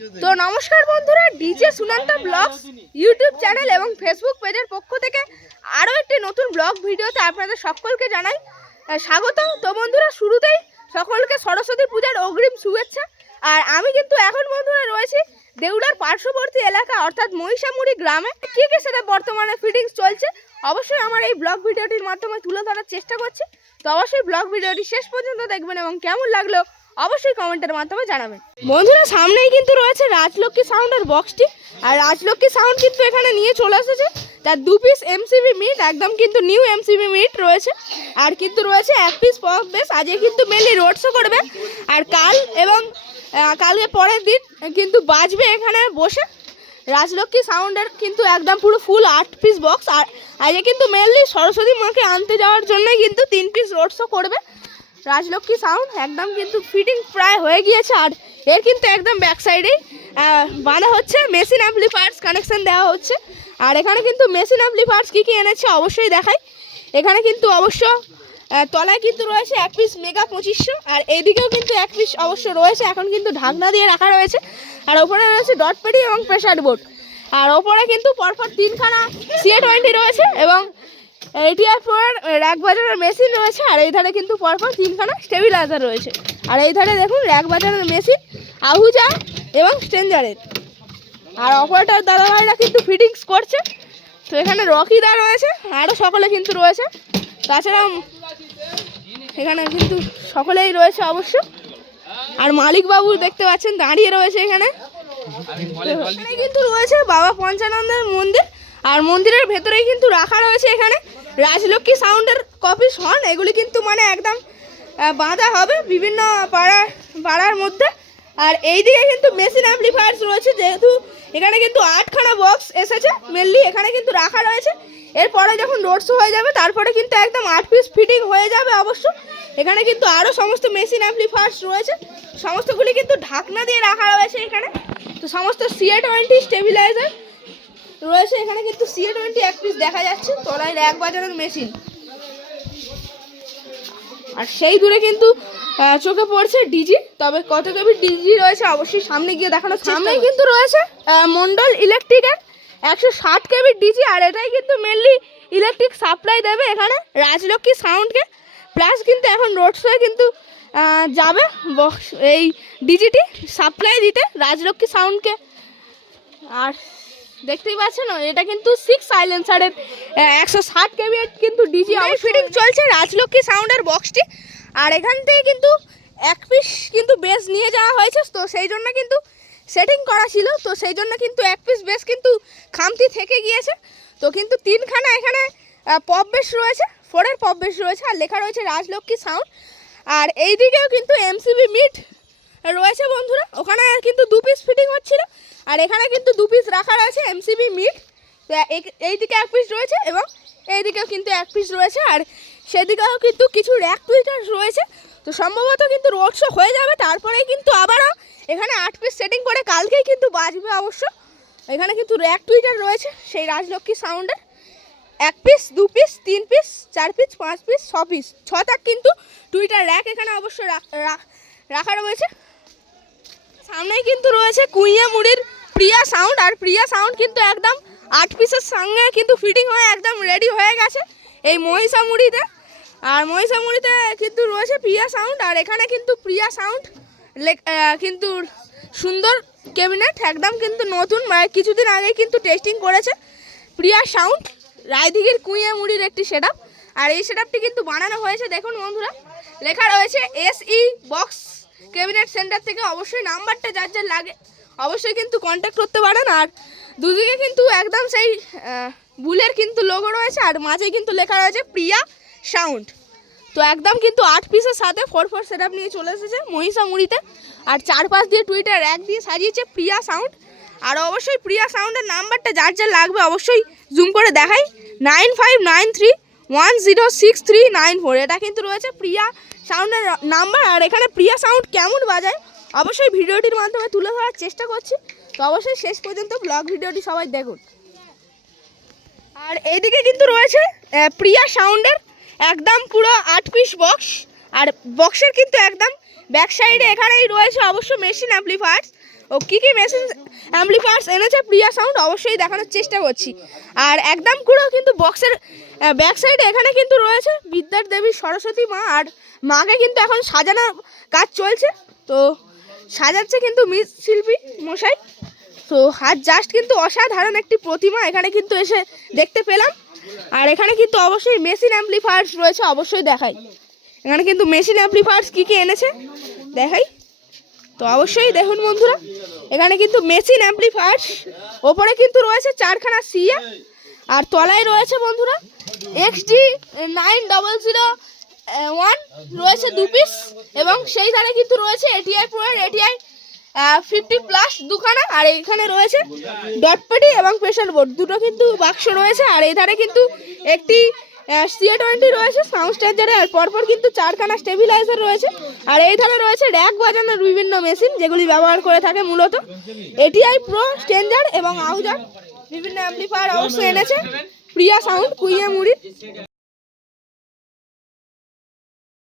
তো নমস্কার বন্ধুরা, DJ Sunanda vlogs YouTube channel এবং ফেসবুক পেজের পক্ষ থেকে আরও একটি নতুন ব্লগ ভিডিওতে আপনাদের সকলকে জানাই স্বাগত তো বন্ধুরা, শুরুতেই সকলকে সরস্বতী পূজার অগ্রিম শুভেচ্ছা। আর আমি কিন্তু এখন বন্ধুরা রয়েছি দেউড়ার পার্শ্ববর্তী এলাকা, অর্থাৎ মহিষামুড়ি গ্রামে। কী কী সেটা বর্তমানে ফিটিংস চলছে, অবশ্যই আমার এই ব্লগ ভিডিওটির মাধ্যমে তুলে ধরার চেষ্টা করছি। তো অবশ্যই ব্লগ ভিডিওটি শেষ পর্যন্ত দেখবেন এবং কেমন লাগল অবশ্যই কমেন্টের মাধ্যমে জানাবেন। বন্ধুরা, সামনেই কিন্তু রয়েছে রাজলক্ষ্মী সাউন্ডের বক্সটি আর রাজলক্ষ্মী সাউন্ড কিন্তু এখানে নিয়ে চলে এসেছে। তার দু পিস এমসিবি মিট একদম কিন্তু নিউ এমসিবি মিট রয়েছে। আর কিন্তু রয়েছে এক পিস পপ বেস আজকে কিন্তু মেনলি রোড শো করবে। আর কাল এবং কালকে পরের দিন কিন্তু বাজবে এখানে বসে। রাজলক্ষ্মী সাউন্ডের কিন্তু একদম পুরো ফুল আট পিস বক্স আর আজকে কিন্তু মেনলি সরস্বতী মাকে আনতে যাওয়ার জন্যই কিন্তু তিন পিস রোড শো করবে। রাজলক্ষ্মী সাউন্ড একদম কিন্তু ফিটিং প্রায় হয়ে গিয়েছে আর এর কিন্তু একদম ব্যাক সাইডেই বাঁধা হচ্ছে মেশিন অ্যাম্পলিফায়ার্স কানেকশন দেওয়া হচ্ছে। আর এখানে কিন্তু মেশিন অ্যাম্পলিফায়ার্স কী কী এনেছে অবশ্যই দেখাই। এখানে কিন্তু অবশ্য তলায় কিন্তু রয়েছে এক পিস মেগা পঁচিশশো আর এইদিকেও কিন্তু এক পিস অবশ্য রয়েছে। এখন কিন্তু ঢাকনা দিয়ে রাখা রয়েছে। আর ওপরে রয়েছে ডট পেডি এবং প্রেশার বোর্ড আর ওপরে কিন্তু পরপর তিনখানা সিএ টোয়েন্টি রয়েছে এবং এটিআর ফোর র্যাক বাজারের মেশিন রয়েছে, আর এই ধারে কিন্তু পরপর তিনখানা স্টেবিলাইজার রয়েছে। আর এই ধারে দেখুন র্যাক বাজারের মেশিন আহুজা এবং স্ট্রেঞ্জারের আর অপারেটর দাদাভাইরা কিন্তু ফিটিংস করছে। তো এখানে রকিদা রয়েছে, আরও সকলে কিন্তু রয়েছে। তাছাড়া এখানে কিন্তু সকলেই রয়েছে অবশ্য। আর মালিক বাবু দেখতে পাচ্ছেন, দাঁড়িয়ে রয়েছে এখানে। কিন্তু রয়েছে বাবা পঞ্চানন্দের মন্দির। আর মন্দিরের ভেতরেই কিন্তু রাখা রয়েছে এখানে। রাজলক্ষ্মী সাউন্ডের কপি হর্ন এগুলি কিন্তু মানে একদম বাঁধা হবে বিভিন্ন পাড়ার পাড়ার মধ্যে। আর এইদিকে কিন্তু মেশিন অ্যাম্পলিফায়ার্স রয়েছে, যেহেতু এখানে কিন্তু আটখানা বক্স এসেছে মেনলি এখানে কিন্তু রাখা রয়েছে। এরপরে যখন রোড শো হয়ে যাবে, তারপরে কিন্তু একদম আট পিস ফিটিং হয়ে যাবে অবশ্য। এখানে কিন্তু আরও সমস্ত মেশিন অ্যাম্পলিফায়ার্স রয়েছে। সমস্তগুলি কিন্তু ঢাকনা দিয়ে রাখা রয়েছে এখানে। তো সমস্ত সিএ টোয়েন্টি স্টেবিলাইজার রয়েছে এখানে কিন্তু সিএ টোয়েন্টি এক পিস দেখা যাচ্ছে তলায় এক বাজারের মেশিন আর সেই দূরে কিন্তু চোখে পড়ছে ডিজি তবে কত কেবি ডিজি রয়েছে অবশ্যই সামনে গিয়ে দেখানোর সামনেই কিন্তু রয়েছে মন্ডল ইলেকট্রিকের একশো ষাট কেবি ডিজি আর এটাই কিন্তু মেনলি ইলেকট্রিক সাপ্লাই দেবে এখানে রাজলক্ষ্মী সাউন্ডকে প্লাস কিন্তু এখন রোড শোয়ে কিন্তু যাবে বক্স এই ডিজিটি সাপ্লাই দিতে রাজলক্ষ্মী সাউন্ডকে আর দেখতেই পাচ্ছেন এটা কিন্তু সিক্স সাইলেন্সারের একশো ষাট কেবি কিন্তু ডিজি ফিটিং চলছে রাজলক্ষ্মী সাউন্ডের বক্সটি আর এখান থেকে কিন্তু এক পিস কিন্তু বেস নিয়ে যাওয়া হয়েছে তো সেই জন্য কিন্তু সেটিং করা ছিল তো সেই জন্য কিন্তু এক পিস বেস কিন্তু খামতি থেকে গিয়েছে। তো কিন্তু তিনখানা এখানে পপ বেস রয়েছে ফোরের পপ বেস রয়েছে আর লেখা রয়েছে রাজলক্ষ্মী সাউন্ড আর এই দিকেও কিন্তু এমসিবি মিট রয়েছে বন্ধুরা, ওখানে কিন্তু দু পিস ফিটিং হচ্ছিল, আর এখানে কিন্তু দু পিস রাখা রয়েছে এমসিবি মিট এই দিকে এক পিস রয়েছে এবং এই দিকেও কিন্তু এক পিস রয়েছে, আর সেদিকেও কিন্তু কিছু র্যাক টুইটার রয়েছে। তো সম্ভবত কিন্তু রোড শো হয়ে যাবে, তারপরেই কিন্তু আবারও এখানে আট পিস সেটিং করে কালকেই কিন্তু বাজবে অবশ্য। এখানে কিন্তু র্যাক টুইটার রয়েছে, সেই রাজলক্ষ্মী সাউন্ডের এক পিস দু পিস তিন পিস চার পিস পাঁচ পিস ছ পিস ছটা কিন্তু টুইটার র্যাক এখানে অবশ্য রাখা রয়েছে। সামনেই কিন্তু রয়েছে কুইয়া মুড়ির প্রিয়া সাউন্ড আর প্রিয়া সাউন্ড কিন্তু একদম আট পিসের সঙ্গে কিন্তু ফিটিং হয়ে, একদম রেডি হয়ে গেছে এই মহিষা মুড়িতে। আর মহিষা মুড়িতে কিন্তু রয়েছে প্রিয়া সাউন্ড আর এখানে কিন্তু প্রিয়া সাউন্ড কিন্তু সুন্দর ক্যাবিনেট একদম কিন্তু নতুন মানে কিছুদিন আগে কিন্তু টেস্টিং করেছে প্রিয়া সাউন্ড রায়দিঘির কুইয়া মুড়ির একটি সেট আর এই সেট কিন্তু বানানো হয়েছে, দেখুন বন্ধুরা, লেখা রয়েছে S E box cabinet center থেকে অবশ্যই নাম্বারটা যার যার লাগে, অবশ্যই কিন্তু কন্ট্যাক্ট করতে পারেন। আর দুদিকে কিন্তু একদম সেই বুলের কিন্তু লোগো রয়েছে আর মাঝে কিন্তু লেখা রয়েছে প্রিয়া সাউন্ড তো একদম কিন্তু আট পিসের সাথে ফোর ফোর সেট আপ নিয়ে চলে এসেছে মহিষা মুড়িতে আর চার পাঁচ দিয়ে টুইটার এক দিয়ে সাজিয়েছে প্রিয়া সাউন্ড আর অবশ্যই প্রিয়া সাউন্ডের নাম্বারটা যার যার লাগবে অবশ্যই জুম করে দেখাই। Nine five nine three one zero six three nine four এটা কিন্তু রয়েছে প্রিয়া সাউন্ডের নাম্বার আর এখানে প্রিয়া সাউন্ড কেমন বাজায়? অবশ্যই ভিডিওটির মাধ্যমে তুলে ধরার চেষ্টা করছি। তো অবশ্যই শেষ পর্যন্ত ব্লগ ভিডিওটি সবাই দেখুন। আর এইদিকে কিন্তু রয়েছে প্রিয়া সাউন্ডের একদম পুরো আট পিস বক্স আর বক্সের কিন্তু একদম ব্যাক সাইডে এখানেই রয়েছে অবশ্য মেশিন অ্যাম্পলিফায়ার্স ও, কী কী মেশিন অ্যাম্পলিফায়ার্স এনেছে প্রিয়া সাউন্ড অবশ্যই দেখানোর চেষ্টা করছি। আর একদম পুরো কিন্তু বক্সের ব্যাক সাইডে এখানে কিন্তু রয়েছে বিদ্যার দেবী সরস্বতী মা আর মাকে কিন্তু এখন সাজানোর কাজ চলছে। তো সাজাচ্ছে কিন্তু মৃৎ শিল্পী মশাই। তো হাত জাস্ট কিন্তু অসাধারণ একটি প্রতিমা এখানে কিন্তু এসে দেখতে পেলাম। আর এখানে কিন্তু অবশ্যই মেশিন অ্যাম্পলিফায়ার্স রয়েছে, অবশ্যই দেখাই। এখানে কিন্তু মেশিন অ্যাম্পলিফায়ার্স কী কী এনেছে? দেখাই। তো অবশ্যই দেখুন বন্ধুরা, এখানে কিন্তু মেশিন অ্যাম্পলিফায়ার্স ওপরে কিন্তু রয়েছে চারখানা সিএ, আর তলায় রয়েছে বন্ধুরা XD nine double zero one রয়েছে দু পিস এবং সেই ধারে কিন্তু রয়েছে ATI pro ATI fifty plus দুখানা, আর এখানে রয়েছে ডট পেটি এবং প্রেশার বোর্ড দুটো কিন্তু বাক্স রয়েছে, আর এই ধারে কিন্তু একটি সিএ টোয়েন্টি রয়েছে সাউন্ড স্ট্যান্ডারে আর পরপর কিন্তু চারখানা স্টেবিলাইজার রয়েছে। আর এই ধারে রয়েছে র্যাক বাজানোর বিভিন্ন মেশিন যেগুলি ব্যবহার করে থাকে মূলত। এটিআই প্রো স্টেঞ্জার এবং আউজার বিভিন্ন অ্যাম্পলিফায়ার অবশ্যই এনেছে। প্রিয়া সাউন্ড কুইয়া মুড়ি।